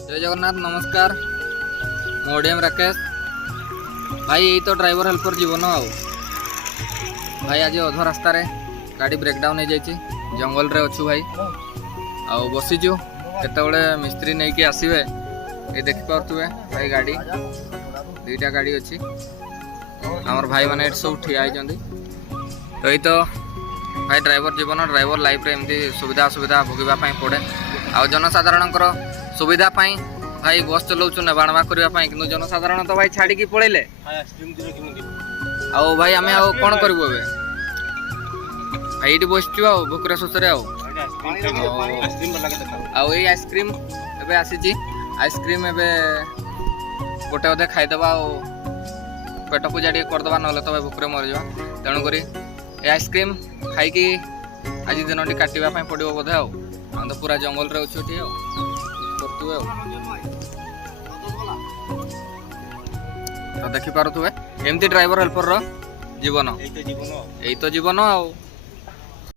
जय जगन्नाथ नमस्कार मोडियम राकेश भाई यही तो ड्राइवर हेल्पर जीवन आओ भाई आज अध रास्त गाड़ी ब्रेकडाउन हो जाए जंगल रे अच्छु भाई आओ बसीचु केतबले मिस्त्री नहीं कि आसवे ये देखिपे भाई गाड़ी दुईटा गाड़ी अच्छी आमर भाई मैंने सब ठिया तो यही तो भाई ड्राइवर जीवन ड्राइवर लाइफ रे एमती सुविधा असुविधा भोगवाई पड़े आ जनसाधारण सुविधा पाई भाई बस चलाऊँ नेबाणवा करने कि जनसाधारण तो भाई छाड़ी पड़े आओ भाई आम कौन करूँ भाई ये बसचु भोकरे शोषे आइसक्रीम एवं आसी आइसक्रीम गोटे अधे खाईदे पेट पूजा टे करदे ना तो भाई भोकरे मरीजा तेणुक आइसक्रीम खाई आज दिन टी काटापी पड़ो बोधे आम तो पूरा जंगल रे अच्छे तो देखिपे एमती ड्राइवर हेल्पर जीवन यही तो जीवन।